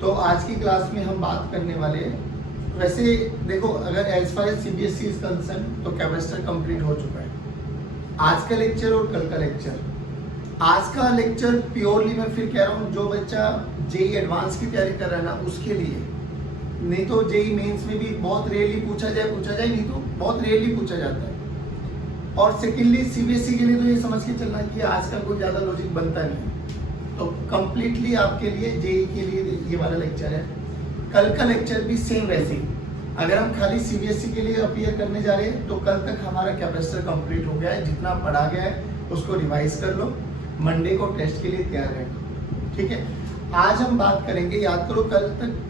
तो आज की क्लास में हम बात करने वाले हैं, वैसे देखो अगर as far as CBSE is concern तो कैपेसिटर कंप्लीट हो चुका है। आज का लेक्चर और कल का लेक्चर, आज का लेक्चर प्योरली मैं फिर कह रहा हूँ जो बच्चा जेई एडवांस की तैयारी कर रहा है ना उसके लिए, नहीं तो जेई मेंस में भी बहुत रेयरली पूछा जाए नहीं तो बहुत रेयरली पूछा जाता है। और सेकेंडली सीबीएसई के लिए तो ये समझ के चलना कि आज का कोई ज़्यादा लॉजिक बनता नहीं, तो कंप्लीटली आपके लिए जेई के लिए ये वाला लेक्चर है। कल का लेक्चर भी सेम वैसे ही, अगर हम खाली सीबीएसई के लिए अपीयर करने जा रहे हैं तो कल तक हमारा कैपेसिटर कंप्लीट हो गया है, जितना पढ़ा गया है उसको रिवाइज कर लो, मंडे को टेस्ट के लिए तैयार रहो, ठीक है। आज हम बात करेंगे, याद करो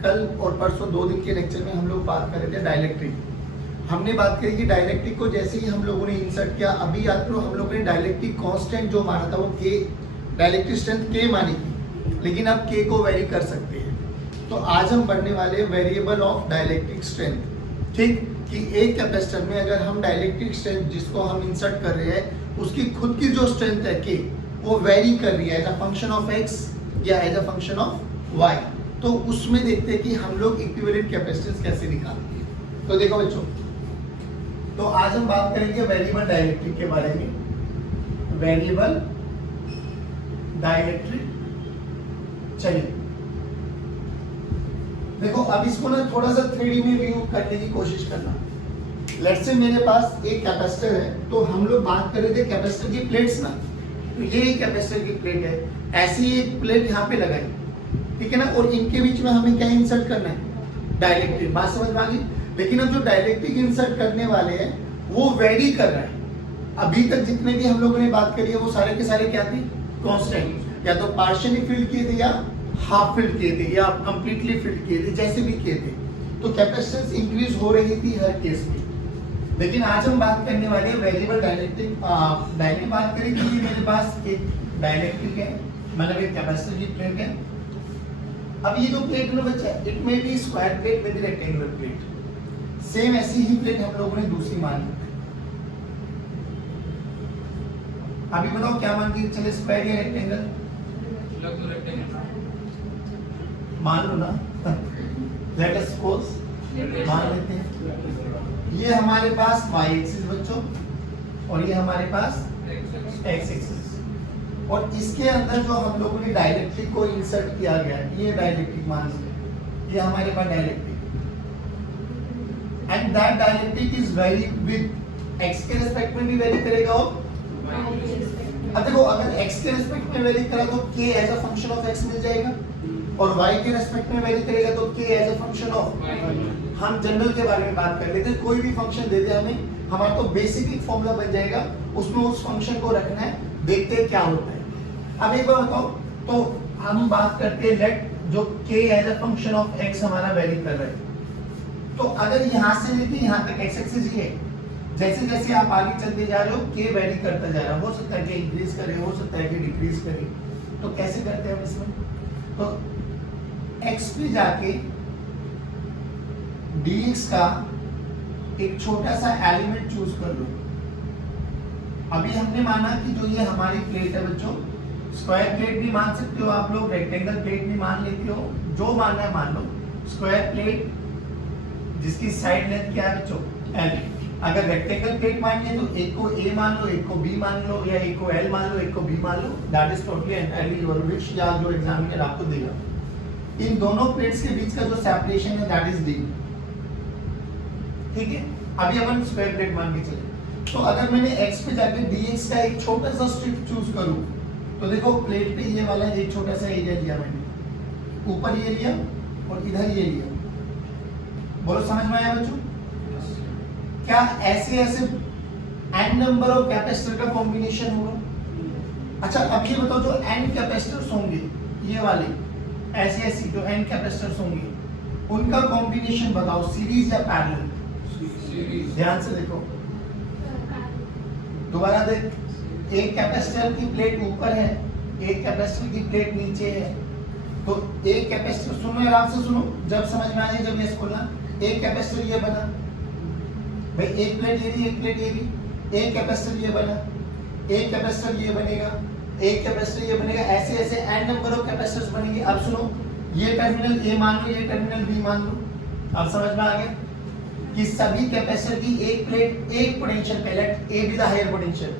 कल और परसों 2 दिन के लेक्चर में हम लोग बात कर रहे थे डाइलेक्ट्रिक। हमने बात करी कि डाइलेक्ट्रिक को जैसे ही हम लोगों ने इंसर्ट किया, अभी याद करो हम लोगों ने डाइलेक्ट्रिक कांस्टेंट जो माना था वो के, डाइलेक्ट्रिक स्ट्रेंथ के मानी थी, लेकिन अब के को वेरी कर सकते हैं। तो आज हम पढ़ने वाले वेरिएबल ऑफ डाइलेक्ट्रिक स्ट्रेंथ, ठीक, कि एक कैपेसिटर में अगर हम डाइलेक्ट्रिक स्ट्रेंथ जिसको हम इंसर्ट कर रहे हैं उसकी खुद की जो स्ट्रेंथ है के, वो वेरी कर रही है as a function of x या as a function of y, तो उसमें देखते हैं कि हम लोग इक्विवेलेंट कैपेसिटेंस कैसे निकालते हैं। तो देखो बच्चों, तो आज हम बात करेंगे वेरिएबल डाइलेक्ट्रिक के बारे में। वेरिएबल डाइलेक्ट्रिक, चलिए देखो अब इसको ना थोड़ा सा 3D में व्यू करने की कोशिश करना। लेट्स से मेरे पास एक कैपेसिटर है, तो हम लोग बात कर रहे थे कैपेसिटर की प्लेट्स ना, तो ये एक कैपेसिटर की प्लेट है, ऐसी एक प्लेट यहाँ पे लगाई, ठीक है ना, और इनके बीच में हमें क्या इंसर्ट करना है, डाइलेक्ट्रिक। बात समझ में आ गई। लेकिन अब जो डाइलेक्ट्रिक इंसर्ट करने वाले हैं वो वेरी कर रहा है। अभी तक जितने भी हम लोगों ने बात करी है वो सारे के सारे क्या थे, कांस्टेंट, या तो पार्शियली फील्ड किए थे या हाफ फील्ड किए थे या कंप्लीटली फील्ड किए थे, जैसे भी किए थे। तो कैपेसिटेंस इंक्रीज हो रही थी हर केस में। लेकिन आज हम बात करने वाले हैं वेरिएबल डाइलेक्ट्रिक। डायरेक्ट बात करें कि मेरे पास एक डाइलेक्ट्रिक है, मतलब एक कैपेसिटर की प्लेट है। अब ये जो प्लेट में बचा है, it may be square plate with rectangular plate, same ऐसी ही प्लेट हम लोगों ने दूसरी मानी। अभी बताओ क्या मान के चले, स्क्वायर या रेक्टेंगल? मान लो ना, लेट अस सपोज मान लेते हैं ये हमारे पास y एक्सिस बच्चों और ये हमारे पास x एक्सिस, और इसके अंदर जो हम लोगों ने डाइलेक्ट्रिक को इंसर्ट किया गया है, ये डाइलेक्ट्रिक मान लो, ये हमारे पास dielectric, and that dielectric is vary with x के रिस्पेक्ट में भी वेरी करेगा। और अब देखो अगर x के रिस्पेक्ट में वेरी करा तो k as a function of x मिल जाएगा, और y के रिस्पेक्ट में वेरी करेगा तो k as a function of, हम जनरल के बारे में बात कर लेते हैं, कोई भी फंक्शन दे दे हमें, हमारा तो बेसिक एक फॉर्मूला बन जाएगा, उसमें उस फंक्शन को रखना है, देखते हैं क्या होता है। अब एक बार बताओ, तो हम बात करते हैं लेट जो k as a function of x हमारा वेरी कर रहा है, तो अगर यहाँ से लेके यहाँ तक x एक्सिस ये है, जैसे जैसे आप आगे चलते जा रहे हो k वेरी करता जा रहा है, हो सकता है कि इंक्रीज करे, हो सकता है कि डिक्रीज करे। तो कैसे करते हैं हम इसमें, तो x पे जाके dx का एक छोटा सा एलिमेंट चूज कर लो। अभी हमने माना कि जो ये हमारी प्लेट है बच्चों, स्क्वायर प्लेट भी मान सकते हो आप लोग, रेक्टेंगल प्लेट भी मान लेते हो, जो मानना है मान लो। स्क्वायर प्लेट जिसकी साइड लेंथ क्या है बच्चों, l। अगर रेक्टेंगल प्लेट माननी है तो एक को a मान लो, एक को b मान लो, या एक को l मान लो, एक को b मान लो, that is totally entirely your wish, या जो एग्जामिनर आपको देगा। इन दोनों प्लेट्स के बीच का जो सेपरेशन है दैट इज d, ठीक है। अभी अपन स्क्वायर प्लेट मान के चले, तो अगर मैंने x पे जाके dx का एक छोटा सा स्ट्रिप चूज करूं, तो देखो प्लेट पे ये वाला एक छोटा सा एरिया लिया मैंने, ऊपर ये लिया और इधर ये लिया। बोलो समझ में आया बच्चों? क्या ऐसे ऐसे n नंबर ऑफ कैपेसिटर का कॉम्बिनेशन होगा? अच्छा अब ये बताओ, जो n कैपेसिटर्स होंगे ये वाले, ऐसे ऐसी जो n कैपेसिटर्स होंगे उनका कॉम्बिनेशन बताओ, सीरीज या पैरेलल? ध्यान से देखो, दोबारा देख, एक कैपेसिटर की प्लेट ऊपर है, एक कैपेसिटर की प्लेट नीचे है, तो एक कैपेसिटर, सुनो आराम से सुनो, जब समझ में आ जाए जब ये खोलना, एक कैपेसिटर ये बना भाई, एक प्लेट ये भी, एक प्लेट ये भी, एक कैपेसिटर ये बना, एक कैपेसिटर ये बनेगा, एक कैपेसिटर ये बनेगा, ऐसे ऐसे n नंबर ऑफ कैपेसिटर्स बनेंगे। अब सुनो, ये टर्मिनल ए मान लो, ये टर्मिनल बी मान लो। अब समझ में आ गया कि सभी कैपेसिटर की एक प्लेट एक पोटेंशियल पे, let A be the higher potential,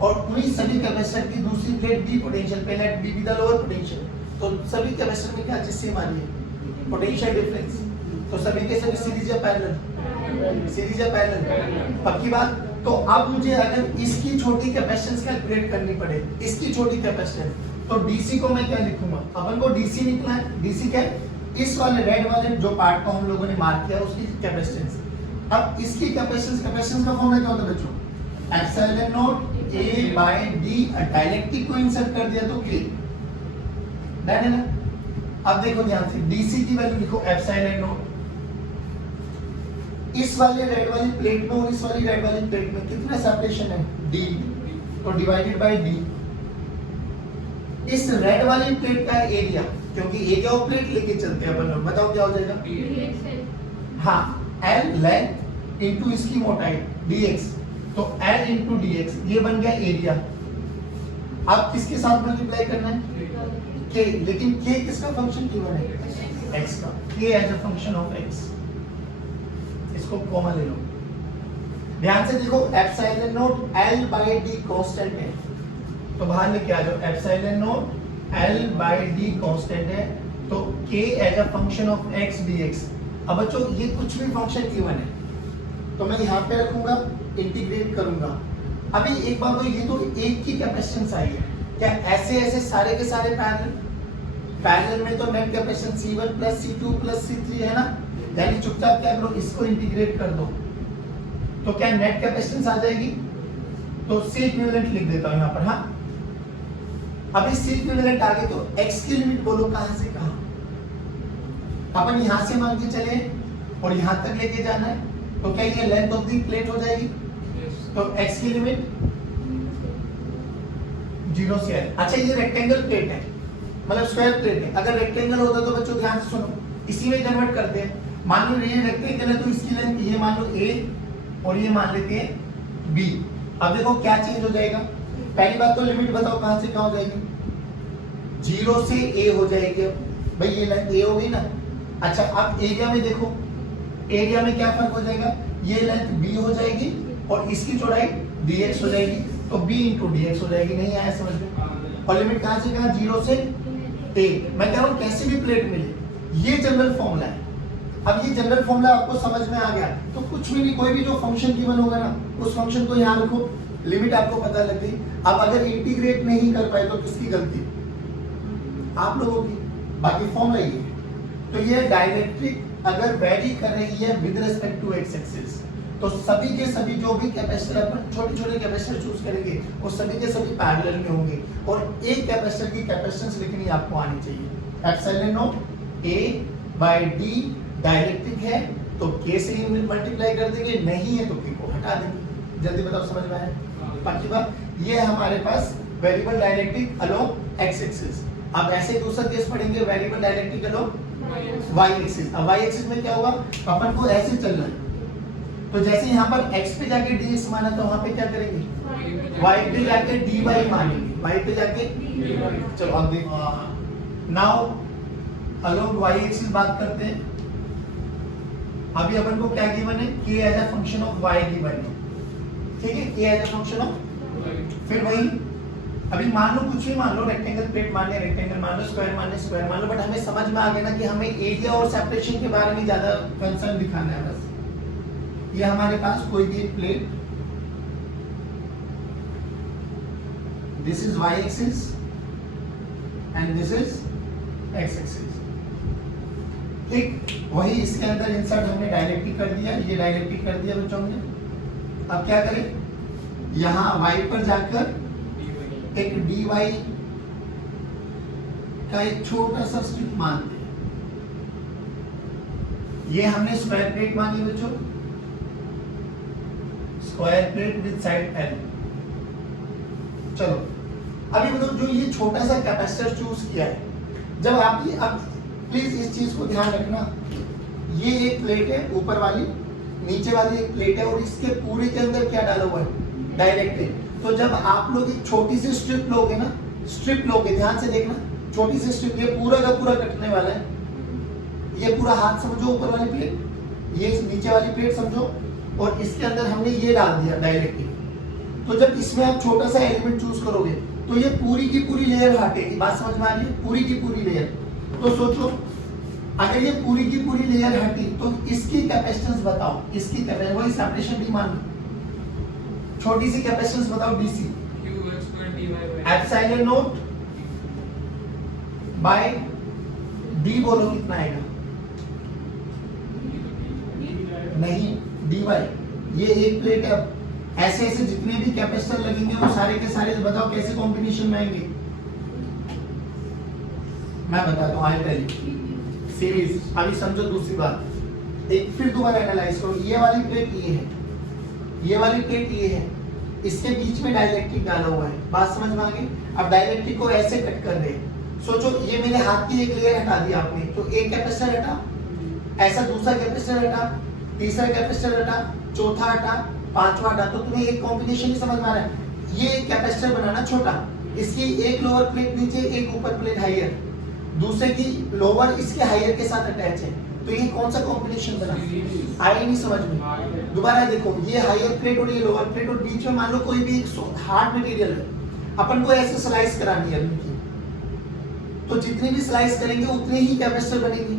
और उन्हीं सभी कैपेसिटर की दूसरी प्लेट बी पोटेंशियल पे, let B be the lower potential. तो सभी कैपेसिटर में क्या चीज सेम आ रही है? Potential difference. तो सभी के सभी सीरीज या पैरेलल? सीरीज या पैरेलल? पक्की बात। तो अब मुझे अगर इसकी छोटी कैपेसिटेंस कैलकुलेट करनी पड़े, इसकी छोटी कैपेसिटेंस, तो डीसी को मैं क्या लिखूंगा? अपन को डीसी निकला है। डीसी क्या है? इस वाले रेड वाले जो पार्ट को हम लोगों ने मार्क किया उसकी कैपेसिटेंस। अब इसकी कैपेसिटेंस का फॉर्मूला क्या होता है बच्चों? Epsilon naught A by D. Dielectric को इंसर्ट कर दिया तो के, डन है ना? अब देखो ध्यान से, डीसी की वैल्यू लिखो एप्सिलॉन नॉट। इस वाले रेड वाली प्लेट में और इस वाली रेड वाली प्लेट में कितना सेपरेशन है? डी। तो डिवाइडेड बाय डी। इस रेड वाली प्लेट का एरिया, क्योंकि एरिया ऑफ प्लेट लेके चलते हैं अपन लोग, बताओ क्या हो जाएगा? हाँ, एल लेंथ इनटू इसकी मोटाई dx। तो L इंटू dx ये बन गया एरिया। अब किसके साथ मल्टीप्लाई करना है? k। लेकिन k किसका फंक्शन गिवन है? x का। k as a function of x। इसको कॉमा ले लो। ध्यान से देखो, epsilon naught L by d constant है, तो बाहर लेके आ जाओ। Epsilon naught L by d constant है, तो k as a function of x dx। अब बच्चों ये कुछ भी फंक्शन गिवन है तो मैं यहाँ पे रखूंगा, इंटीग्रेट करूंगा। अभी एक बात तो, ये तो एक की कैपेसिटेंस आई है, क्या ऐसे ऐसे सारे के सारे पैरेलल में तो net capacitance C1 plus C2 plus C3 है ना? यानी चुपचाप क्या करो, इसको इंटीग्रेट कर दो तो क्या नेट कैपेसिटेंस आ जाएगी? तो C इक्विवेलेंट लिख देता हूं यहां पर। हाँ, अभी C इक्विवेलेंट आ गए तो x की लिमिट बोलो कहां से कहां? अपन यहां से मान के चले और यहां तक लेके जाना है, तो क्या ये लेंथ ऑफ दी प्लेट हो जाएगी? तो x की लिमिट 0 से है। अच्छा, ये रेक्टेंगल प्लेट है, मतलब स्क्वायर प्लेट है। अगर रेक्टेंगल होता तो बच्चों ध्यान से सुनो, इसी में कन्वर्ट करते हैं। मान लो ये रेक्टेंगल है तो इसकी लेंथ ये मान लो a और ये मान लेते हैं b। अब देखो क्या चेंज हो जाएगा। पहली बात तो लिमिट बताओ कहां से कहां हो जाएगी? 0 से a हो जाएगी। भाई ये लेंथ a हो गई ना। अच्छा, अब एरिया में देखो, एरिया में क्या फर्क हो जाएगा? ये लेंथ b हो जाएगी और इसकी चौड़ाई dx हो जाएगी, तो b इंटू dx हो जाएगी। नहीं आया समझ में? और लिमिट कहां से कहां? 0 से a। मैं कह रहा हूं कैसे भी प्लेट मिले, ये जनरल फॉर्मूला है। अब ये जनरल फॉर्मूला आपको समझ में आ गया तो कुछ भी नहीं, कोई भी जो फंक्शन गिवन होगा ना, उस फंक्शन को यहाँ रखो, लिमिट आपको पता लग गई। अब अगर इंटीग्रेट नहीं कर पाए तो किसकी गलती? आप लोगों की। बाकी फॉर्मूला ये है। तो ये डाइलेक्ट्रिक अगर वेरी कर रही है with respect to x axis, तो सभी के सभी जो भी कैपेसिटर अपन छोटे छोटे कैपेसिटर चूज करेंगे वो सभी के सभी पैरेलल में होंगे, और एक कैपेसिटर की कैपेसिटेंस लिखनी आपको आनी चाहिए। Epsilon naught a by d dielectric है तो k से ही मल्टीप्लाई कर देंगे, नहीं है तो k को हटा देंगे। जल्दी बताओ, समझ में आया? बाकी बात ये है हमारे पास variable dielectric along x axis. अब ऐसे दूसरा केस पढ़ेंगे, variable dielectric along y axis. अब y एक्सिस में क्या होगा? अपन को ऐसे चलना है, तो जैसे यहाँ पर x पे जाके dx माना तो वहां पे क्या करेंगे? y पे जाके dy मानेंगे, y पे जाके चलो अब देखो। नाउ अलोंग y एक्सिस बात करते हैं। अभी अपन को क्या गिवन है? k as a function of y given है, ठीक है? k as a function of, फिर वही अभी मान लो कुछ भी मान लो, रेक्टेंगल प्लेट मान ले रेक्टेंगल मान लो, स्क्वायर मान ले स्क्वायर मान लो, बट हमें समझ में आ गया ना कि हमें एरिया और सेपरेशन के बारे में ज्यादा कंसर्न दिखाना है बस। ये हमारे पास कोई भी plate, this is y axis and this is x axis, ठीक? वही इसके अंदर इंसर्ट हमने डायरेक्टली कर दिया, ये डायरेक्टली कर दिया बच्चों ने। अब क्या करें? यहाँ y पर जाकर एक dy का एक छोटा सा स्ट्रिप मान दे। ये हमने स्क्वायर प्लेट मानी बच्चों, square plate with side L। चलो अभी मतलब जो ये छोटा सा कैपेसिटर चूज किया है, जब आप ये, अब प्लीज इस चीज को ध्यान रखना, ये एक प्लेट है ऊपर वाली, नीचे वाली एक प्लेट है, और इसके पूरे के अंदर क्या डाला हुआ है? डाइलेक्ट्रिक। तो जब आप लोग एक छोटी सी स्ट्रिप लोगे ना, स्ट्रिप लोगे, ध्यान से देखना, छोटी सी स्ट्रिप, ये पूरा का पूरा कटने वाला है, ये पूरा हाथ समझो, ऊपर वाली प्लेट, ये नीचे वाली प्लेट समझो, और इसके अंदर हमने ये डाल दिया डाइलेक्ट्रिक। तो जब इसमें आप छोटा सा एलिमेंट चूज करोगे तो ये पूरी की पूरी लेयर हटेगी। बात समझ में आ रही है? पूरी की पूरी लेयर। तो सोचो अगर ये पूरी की पूरी लेयर हटी तो इसकी कैपेसिटेंस बताओ, इसकी कैपेसिटेंस, वही सेपरेशन डी मान लो, छोटी सी कैपेसिटेंस बताओ dc. Epsilon naught by d बोलो कितना आएगा? नहीं, डी वाई। ये एक प्लेट है। ऐसे ऐसे जितने भी कैपेसिटर लगेंगे वो सारे के सारे बताओ कैसे कॉम्बिनेशन में आएंगे? मैं बताता हूँ, आई टेल यू। सीरीज। अभी समझो दूसरी बात, एक फिर दोबारा एनालाइज करो। ये वाली प्लेट ये है, ये वाली प्लेट ये है, इसके बीच में डाइलेक्ट्रिक डाला हुआ है। बात समझ में आ गई? अब डाइलेक्ट्रिक को ऐसे कट कर रहे हैं। सोचो ये मेरे हाथ की एक लेयर हटा दी आपने, तो एक कैपेसिटर हटा, ऐसा दूसरा कैपेसिटर हटा, तीसरा कैपेसिटर हटा, चौथा हटा, पांचवा हटा, तो तुम्हें एक कॉम्बिनेशन ही समझ में आ रहा है। ये एक कैपेसिटर बनाना छोटा, इसकी एक लोअर प्लेट नीचे, एक ऊपर प्लेट हायर, दूसरे की लोअर इसके हायर के साथ अटैच है, तो ये कौन सा कॉम्बिनेशन बना? आई नहीं समझ में? दोबारा देखो, ये हायर प्लेट और ये लोअर प्लेट, और बीच में मान लो कोई भी हार्ड मटेरियल है, अपन को ऐसे स्लाइस करानी है इनकी, तो जितनी भी स्लाइस करेंगे उतने ही कैपेसिटर बनेंगे,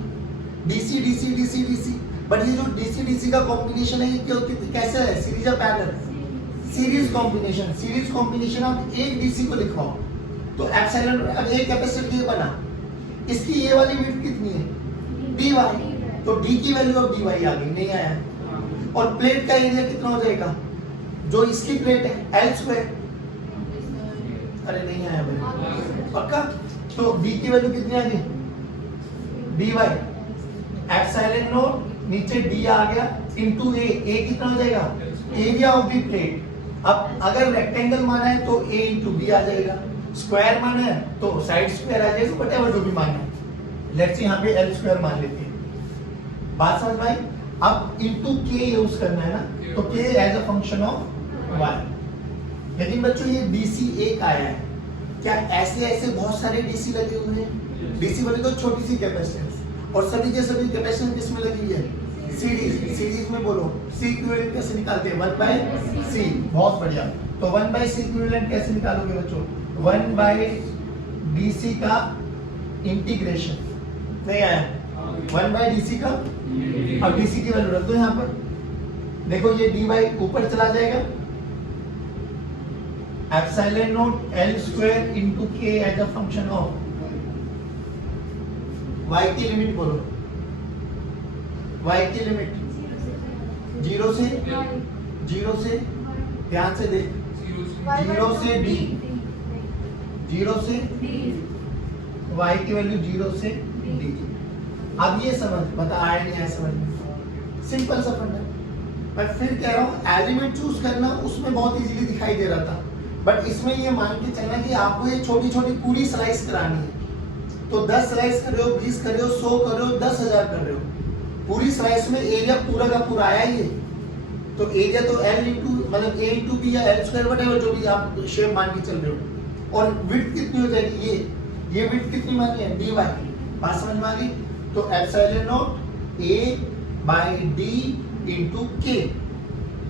DC DC DC DC. But ये जो डीसी डीसी का कॉम्बिनेशन है ये कैसे है? सीरीज या parallel? Series combination. Series combination आप एक डीसी को लिखवाओ तो एप्सिलॉन, अब एक कैपेसिटर ये बना, इसकी ये वाली विड्थ कितनी है? डी वाई, तो डी की वैल्यू अब डी वाई आ गई, नहीं आया। और प्लेट का एरिया कितना हो जाएगा? जो इसकी प्लेट है एल स्क्वायर, अरे नहीं आया भाई, पक्का? तो बी की वैल्यू कितनी आ गई? डी वाई, एप्सिलॉन नॉट नीचे डी आ गया इनटू ए, ए कितना हो जाएगा? Area of the plate. अब अगर रेक्टेंगल माना है तो ए इंटू बी आ जाएगा, स्क्वायर माना है तो साइड स्क्वायर आ जाएगा, व्हाटएवर जो भी माना है। लेट्स यहाँ पे एल स्क्वायर मान लेते हैं। बात समझ में आई? अब इनटू के यूज करना है ना, तो k as a function of y. लेकिन बच्चों ये डीसी एक आया है, क्या ऐसे ऐसे बहुत सारे डीसी लगे हुए हैं? डीसी वाले तो छोटी सी कैपेसिटेंस, और सभी के सभी कैपेसिटेंस किसमें लगी हुई है? सीरीज। सीरीज में बोलो सी इक्विवेलेंट कैसे निकालते हैं? 1 बाय सी। बहुत बढ़िया। तो 1 बाय सी इक्विवेलेंट कैसे निकालोगे बच्चों? 1 बाय डीसी का इंटीग्रेशन, नहीं आया? 1 बाय डीसी का, अब डीसी की वैल्यू रख दो यहाँ पर, देखो ये डी वाई ऊपर चला जाएगा, epsilon naught L square into के as a function of y की लिमिट बोलो, y की लिमिट जीरो से ध्यान से देख, जीरो से d, जीरो से y की वैल्यू जीरो से d। अब ये समझ, बता आया नहीं आया समझ में? सिंपल सा फंडा। मैं फिर कह रहा हूँ एलिमेंट चूज करना उसमें बहुत इजीली दिखाई दे रहा था, बट इसमें ये मान के चलना कि आपको ये छोटी छोटी पूरी स्लाइस करानी है। तो 10 स्लाइस कर रहे हो, 20 कर रहे हो, 100 कर रहे हो, 10,000 कर रहे हो, पूरी स्लाइस में एरिया पूरा का पूरा आया ही है। तो एरिया तो एल इंटू मतलब ए इंटू बी या एल स्क्वायर व्हाटएवर जो भी आप शेप मान के चल रहे हो। और विड्थ कितनी हो जाएगी? ये विड्थ कितनी मानी है? D y. बात समझ में आ गई? तो epsilon naught A by d into k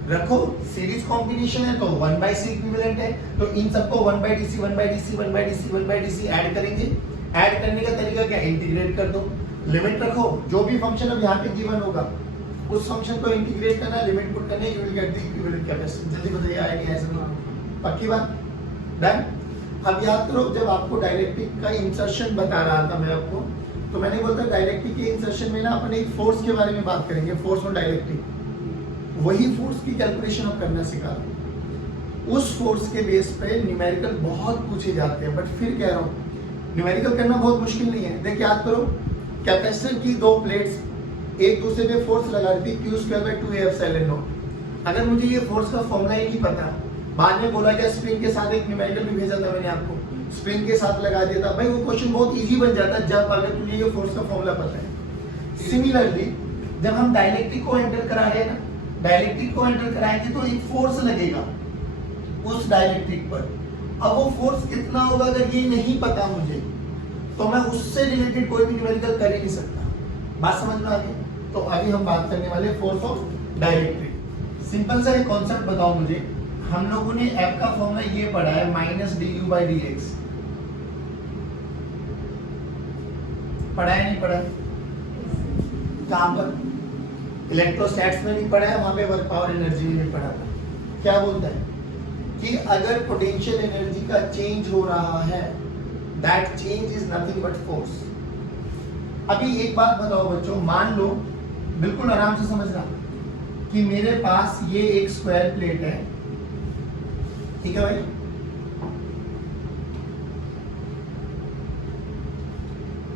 रखो, सीरीज कॉम्बिनेशन है तो 1 बाय सी इक्विवेलेंट है, तो इन सबको 1 by DC 1 by DC 1 by DC 1 by DC add करेंगे। ऐड करने का तरीका क्या? इंटीग्रेट कर दो, लिमिट रखो, जो भी फंक्शन अब यहाँ पे गिवन होगा उस फंक्शन को इंटीग्रेट करना है, लिमिट पुट करना है, you will get the equivalent capacity. जल्दी बताइए आया नहीं ऐसा? पक्की बात? डन। अब याद करो जब आपको डाइलेक्ट्रिक का इंसर्शन बता रहा था मैं आपको, तो मैंने बोलता डाइलेक्ट्रिक के इंसर्शन में ना अपन एक फोर्स के बारे में बात करेंगे, फोर्स और डाइलेक्ट्रिक। वही फोर्स की कैलकुलेशन अब करना सिखा दो। उस फोर्स के बेस पे न्यूमेरिकल बहुत पूछे जाते हैं, बट फिर कह रहा हूँ न्यूमेरिकल करना बहुत मुश्किल नहीं है। देख याद करो, कैपेसिटर की दो प्लेट्स एक दूसरे पे फोर्स लगा रही थी, Q square by 2A epsilon not. अगर मुझे ये फोर्स का फॉर्मूला ही नहीं पता, बाद में बोला गया स्प्रिंग के साथ एक न्यूमेरिकल भी भेजा था मैंने आपको, स्प्रिंग के साथ लगा दिया था, भाई वो क्वेश्चन बहुत इजी बन जाता जब अगर तुझे ये फोर्स का फॉर्मूला पता है। सिमिलरली जब हम डाइलेक्ट्रिक को एंटर करा रहे हैं ना, डाइलेक्ट्रिक को एंटर कराएंगे तो एक फोर्स लगेगा उस डाइलेक्ट्रिक पर। अब वो फोर्स कितना होगा अगर ये नहीं पता मुझे, तो मैं उससे रिलेटेड कोई भी न्यूमेरिकल कर ही नहीं सकता। बात समझ में आ गई? तो अभी हम बात करने वाले फोर्स ऑफ डाइलेक्ट्रिक। सिंपल सा एक कॉन्सेप्ट बताओ मुझे, हम लोगों ने F का फॉर्मूला ये पढ़ा है -du/dx, पढ़ा है नहीं पढ़ा? कहां पर? इलेक्ट्रोस्टैट्स में नहीं पढ़ा है, वहां पे वर्क पावर एनर्जी में पढ़ा था। क्या बोलता है कि अगर पोटेंशियल एनर्जी का चेंज हो रहा है, that change is nothing but force. अभी एक बात बताओ बच्चों, मान लो, बिल्कुल आराम से समझना, कि मेरे पास ये एक स्क्वायर प्लेट है, ठीक है भाई,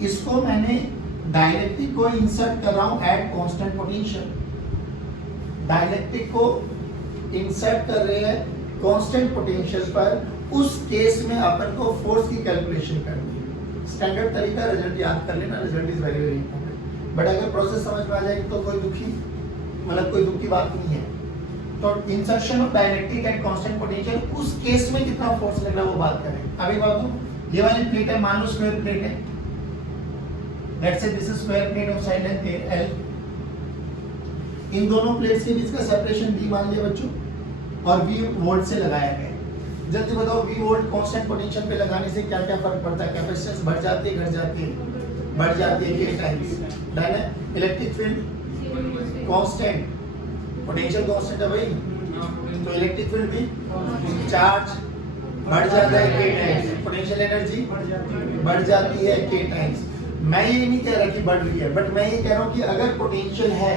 इसको मैंने डाइलेक्ट्रिक को इंसर्ट कर रहा हूं एट कांस्टेंट पोटेंशियल। डाइलेक्ट्रिक को इंसर्ट कर रहे हैं कांस्टेंट पोटेंशियल पर, उस केस में अपन को फोर्स की कैलकुलेशन करनी है। स्टैंडर्ड तरीका, रिजल्ट याद कर लेना, result is very very important. But अगर प्रोसेस समझ में आ जाएगी तो कोई दुखी, मतलब कोई दुख की बात नहीं है। तो insertion of dielectric at constant potential, उस केस में कितना फोर्स लग रहा है वो बात करें। अभी बाबू, ये वाली प्लेट है, मान लो स्क्वायर प्लेट है, let's say this is square plate of side length L। इन दोनों प्लेट्स के बीच का सेपरेशन d मान लिया बच्चों, और V वोल्ट से लगाया गया। जल्दी बताओ, V वोल्ट कांस्टेंट पोटेंशियल पे लगाने से क्या क्या फर्क पड़ता है? कैपेसिटेंस बढ़ जाती है, घट जाती है? बढ़ जाती है, के टाइम्स। डन है। Electric field constant, potential constant है भाई, तो इलेक्ट्रिक फील्ड भी, चार्ज बढ़ जाता है के टाइम्स, पोटेंशियल एनर्जी बढ़ जाती है के टाइम्स। मैं ये नहीं कह रहा कि बढ़ रही है, बट मैं ये कह रहा हूँ कि अगर पोटेंशियल है